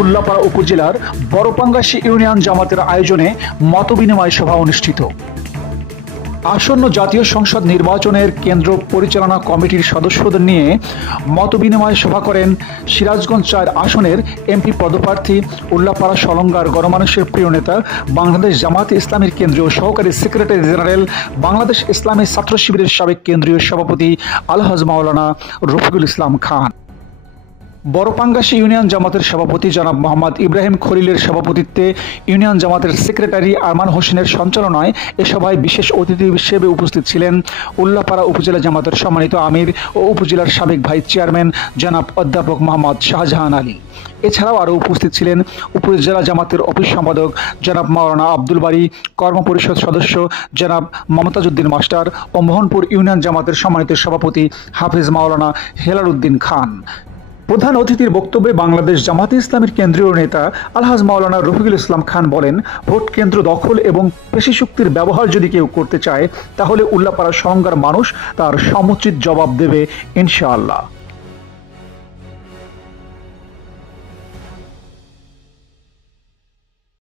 উল্লাপাড়া উপজেলার বড়পাঙ্গাসী ইউনিয়ন জামাতের আয়োজনে মতবিনিময় সভা অনুষ্ঠিত। আসন্ন জাতীয় সংসদ নির্বাচনের কেন্দ্র পরিচালনা কমিটির সদস্যদের নিয়ে মতবিনিময় সভা করেন সিরাজগঞ্জ ৪ আসনের এমপি পদপ্রার্থী উল্লাপাড়া সলঙ্গার গণমানুষের প্রিয় নেতা, বাংলাদেশ জামাতে ইসলামীর কেন্দ্রীয় সহকারী সেক্রেটারি জেনারেল, বাংলাদেশ ইসলামী ছাত্র শিবিরের সাবেক কেন্দ্রীয় সভাপতি আলহাজ মাওলানা রফিকুল ইসলাম খান। বড়পাঙ্গাসী ইউনিয়ন জামাতের সভাপতি জনাব মোহাম্মদ ইব্রাহিম খলিলের সভাপতিত্বে ইউনিয়ন জামাতের সেক্রেটারি আরমান হোসেনের সঞ্চালনায় এ সভায় বিশেষ অতিথি হিসেবে উপস্থিত ছিলেন উল্লাপাড়া উপজেলা জামাতের সম্মানিত আমির ও উপজেলার সাবেক ভাইস চেয়ারম্যান জনাব অধ্যাপক মোহাম্মদ শাহজাহান আলী। এছাড়াও আরও উপস্থিত ছিলেন উপজেলা জামাতের অফিস সম্পাদক জনাব মাওলানা আব্দুল বারী, কর্মপরিষদ সদস্য জনাব মমতাজউদ্দিন মাস্টার ও মোহনপুর ইউনিয়ন জামাতের সম্মানিত সভাপতি হাফিজ মাওলানা হেলাল উদ্দিন খান। প্রধান অতিথির বক্তব্যে বাংলাদেশ জামাতে ইসলামীর কেন্দ্রীয় নেতা আলহাজ মাওলানা রফিকুল ইসলাম খান বলেন, ভোট কেন্দ্র দখল এবং পেশি শক্তির ব্যবহার যদি কেউ করতে চায় তাহলে উল্লাপাড়া সলঙ্গার মানুষ তার সমুচিত জবাব দেবে ইনশাআল্লাহ।